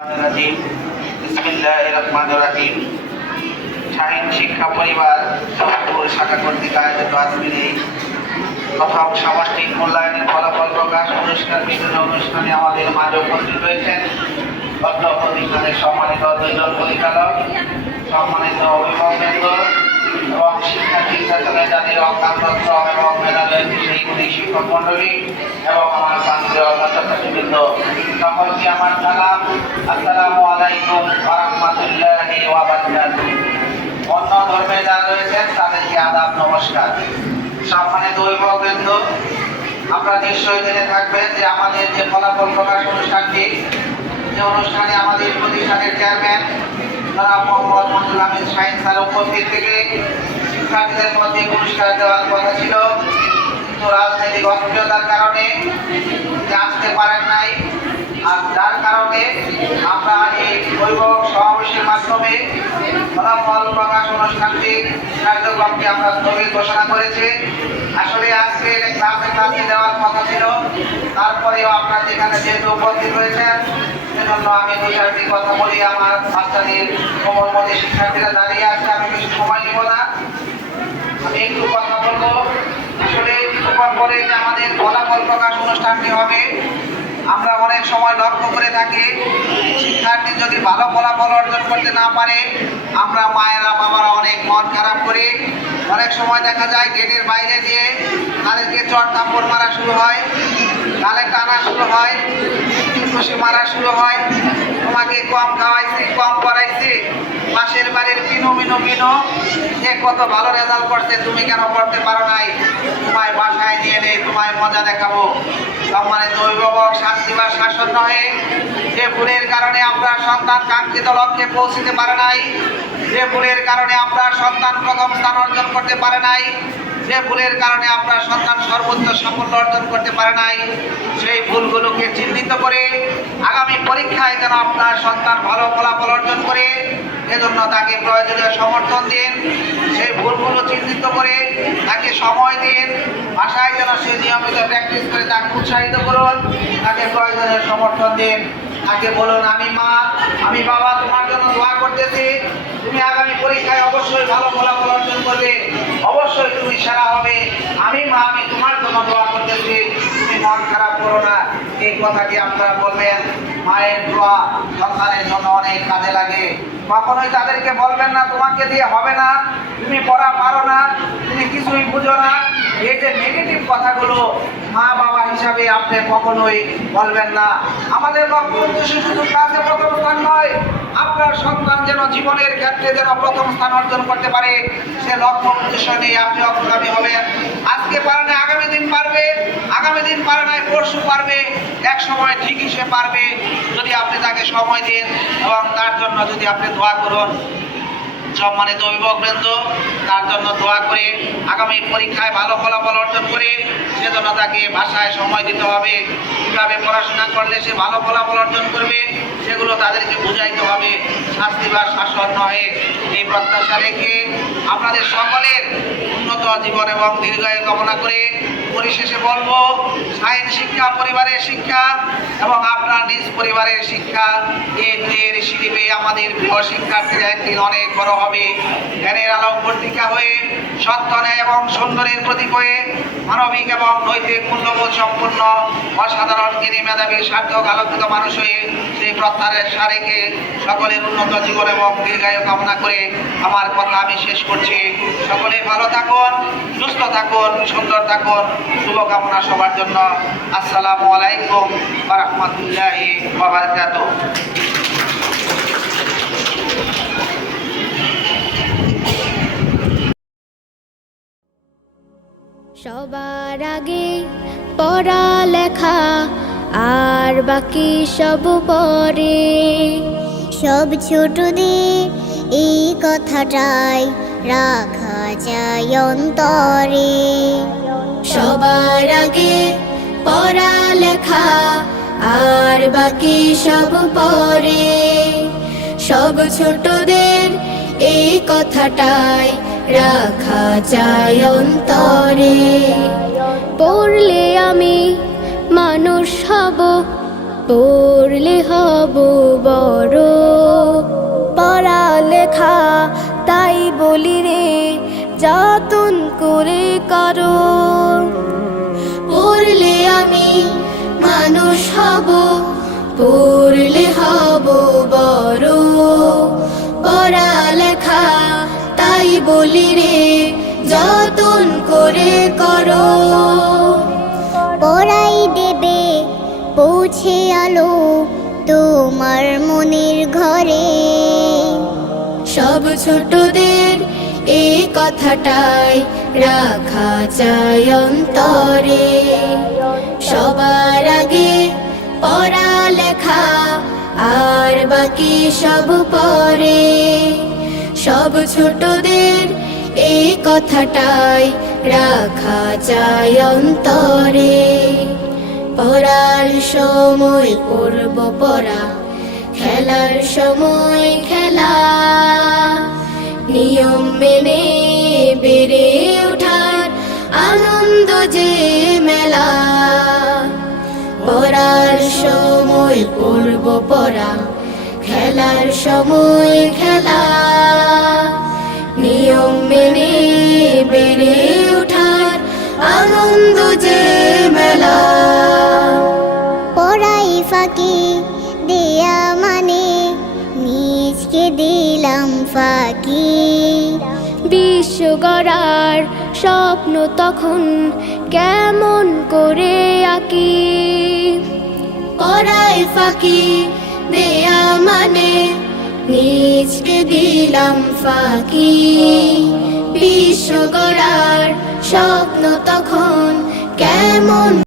রাজিম বিসমিল্লাহ রহমান রাহিম। শাহীন শিক্ষা পরিবার সফরপুর শাখা কর্তৃক আয়োজিত আজকের এই প্রথম সামষ্টিক মূল্যায়নের ফলাফল প্রকাশ অনুষ্ঠান বিভিন্ন অনুষ্ঠানে আমাদের মাঝে উপস্থিত রয়েছেন অত্র প্রতিষ্ঠানের সম্মানিত দুইজন পরিচালক, সম্মানিত অভিভাবকবৃন্দ এবং শিক্ষার্থী ছাত্ররা যাদের অজ্ঞানতন্ত্র এবং মেধালয় সেই গুণী শিক্ষক মণ্ডলী এবং আমার প্রান্তীয় ছাত্রছাত্রীবৃন্দ। সকলকে আমার সালাম। আসসালামু আলাইকুম রাহমাতুল্লাহি অন্য ধর্মে যারা রয়েছেন তাদেরকে আদাব, নমস্কার। সম্মানিত অভিভাবকবৃন্দ, আপনারা নিশ্চয়ই জেনে থাকবেন যে আমাদের যে ফলাফল প্রকাশ অনুষ্ঠানটি, যে অনুষ্ঠানে আমাদের প্রতিষ্ঠানের চেয়ারম্যান জনাব মোহাম্মদ উপস্থিত থেকে শিক্ষার্থীদের মধ্যে পুরস্কার দেওয়ার কথা ছিল। কিন্তু রাজনৈতিক অস্থিরতার কারণে আসতে পারেন নাই, আর কারণে আমরা এই বৈভব সমাবেশের মাধ্যমে ফলাফল প্রকাশ অনুষ্ঠানটি কার্যক্রমকে আমরা স্থগিত ঘোষণা করেছি। আসলে আজকে ক্লাসে ক্লাসে দেওয়ার কথা ছিল। তারপরেও আপনারা যেখানে যেহেতু উপস্থিত হয়েছেন সেজন্য আমি দু চারটি কথা বলি। আমার বাচ্চাদের কোমলমতি শিক্ষার্থীরা দাঁড়িয়ে আছে, আমি কিছু সময় নিব না। আমি একটু কথা বলব। আসলে কিছুক্ষণ পরে যে আমাদের ফলাফল প্রকাশ অনুষ্ঠানটি হবে আমরা অনেক সময় লক্ষ্য করে থাকি, শিক্ষার্থী যদি ভালো ফলাফল অর্জন করতে না পারে, আমরা মায়েরা, বাবারা অনেক মন খারাপ করি। অনেক সময় দেখা যায় গেটের বাইরে দিয়ে তাদেরকে চট থাপ্পড় মারা শুরু হয়, গালে টানা শুরু হয় খুশি মারা শুরু হয়। তোমাকে কম খাওয়াইছি, কম করাইছি পাশের বাড়ির পিনু মিনু মিনু যে কত ভালো রেজাল্ট করছে, তুমি কেন করতে পারো নাই? তোমায় বাসায় নিয়ে নেই, তোমায় মজা দেখাবো। সম্মানিত অভিভাবক শাস্তি বা শাসন নহে। যে ভুলের কারণে আমরা সন্তান কাঙ্ক্ষিত লক্ষ্যে পৌঁছতে পারে নাই, যে ভুলের কারণে আমরা সন্তান প্রথম স্থান অর্জন করতে পারে নাই যে ভুলের কারণে আপনার সন্তান সর্বোচ্চ সাফল্য অর্জন করতে পারে নাই, সেই ভুলগুলোকে চিহ্নিত করে আগামী পরীক্ষায় যেন আপনার সন্তান ভালো ফলাফল অর্জন করে, এজন্য তাকে প্রয়োজনীয় সমর্থন দিন। সেই ভুলগুলো চিহ্নিত করে তাকে সময় দিন ভাষায় যেন সে নিয়মিত প্র্যাকটিস করে তাকে উৎসাহিত করুন, তাকে প্রয়োজনীয় সমর্থন দিন। তাকে বলুন, আমি মা, আমি বাবা, তোমার জন্য দোয়া করতেছি। তুমি আগামী পরীক্ষায় অবশ্যই ভালো ফলাফল অর্জন করবে। অবশ্যই তুমি সেরা হবে। আমি মা, আমি তোমার জন্য দোয়া করতেছি। তুমি মন খারাপ করো না। এই কথাটি আপনারা বলবেন। মায়ের দোয়া সন্তানের জন্য অনেক কাজে লাগে। কখনোই তাদেরকে বলবেন না, তোমাকে দিয়ে হবে না। তুমি পড়া পারো না, তুমি কিছুই বুঝো না। এই যে নেগেটিভ কথাগুলো মা বাবা হিসাবে আপনি কখনোই বলবেন না। আমাদের লক্ষ্য উদ্দেশ্য শুধু ক্লাসে প্রথম স্থান নয়, আপনার সন্তান যেন জীবনের ক্ষেত্রে যেন প্রথম স্থান অর্জন করতে পারে, সে লক্ষ্য উদ্দেশ্য নিয়ে আপনি অগ্রগামী হবেন। আজকে পারে না আগামী দিন পারবে, আগামী দিন পারে না পরশু পারবে, এক সময় ঠিকই সে পারবে। যদি আপনি তাকে সময় দিন এবং তার জন্য যদি আপনি দোয়া করুন সম্মানিত অভিভাবকবৃন্দ, তার জন্য দোয়া করে আগামী পরীক্ষায় ভালো ফলাফল অর্জন করে সেজন্য তাকে ভাষায় সময় দিতে হবে। কীভাবে পড়াশোনা করলে সে ভালো ফলাফল অর্জন করবে, সেগুলো তাদেরকে বুঝাইতে হবে। শাস্তি বা শাসন নয় এই প্রত্যাশা রেখে আপনাদের সকলের উন্নত জীবন এবং দীর্ঘায়ু কামনা করে পরিশেষে বলব, সাইন শিক্ষা, পরিবারের শিক্ষা এবং আপনার নিজ পরিবারের শিক্ষা। এই দুয়ের সিঁড়ি আমাদের প্রিয় শিক্ষার্থীরা একদিন অনেক বড় হবে। জ্ঞানের আলোক পত্রিকা হয়ে, সত্য, ন্যায় এবং সুন্দরের প্রতীক হয়ে, মানবিক এবং নৈতিক মূল্যবোধ সম্পূর্ণ, অসাধারণ জ্ঞানী মেধাবী, সার্থক, আলোকিত মানুষ হয়ে সেই প্রত্যাশা রেখে সকলের উন্নত জীবন এবং দীর্ঘায়ু কামনা করে আমার কথা আমি শেষ করছি। সকলে ভালো থাকুন। সুস্থ থাকুন সুন্দর থাকুন। শুভকামনা সবার জন্য। আসসালামু আলাইকুম রহমতুল্লাহি সবার আগে পড়ালেখা আর বাকি সব পরে সব ছোটদের এই কথাটাই রাখা যায় অন্তরে সবার আগে পড়ালেখা, আর বাকি সব পরে সব ছোটদের এই কথাটাই রাখা যায় অন্তরে। পড়লে আমি মানুষ হব, পড়লে হব বড়। পড়ালেখা তাই বলি রে যতন করে করো। পড়লে আমি মানুষ হব পড়লে হব বড়। পড়ালেখা তাই বলি রে যতন করে করো। পড়াই দেবে পৌঁছে আলো তোমার মনের ঘরে। সব এই কথাটাই রাখা চাই অন্তরে। সবার আগে পড়ালেখা, আর বাকি সব পরে। সব ছোটদের এই কথাটাই রাখা চাই অন্তরে। পড়ার সময় পড়ব পড়া, খেলার সময় খেলা। যে মেলা পড়ার সময় পড়ব পড়া খেলার সময় খেলা। নিয়ম মেনে বেড়ে ওঠার আনন্দ যে মেলা। পড়াই ফাঁকি দেয়া মানে নিজকে দিলাম ফাঁকি। বিশ্ব গড়ার স্বপ্ন তখন কেমন করে আঁকি? করায় ফাঁকি দেয়া মানে নিজকে দিলাম ফাঁকি। বিশ্ব গড়ার স্বপ্ন তখন কেমন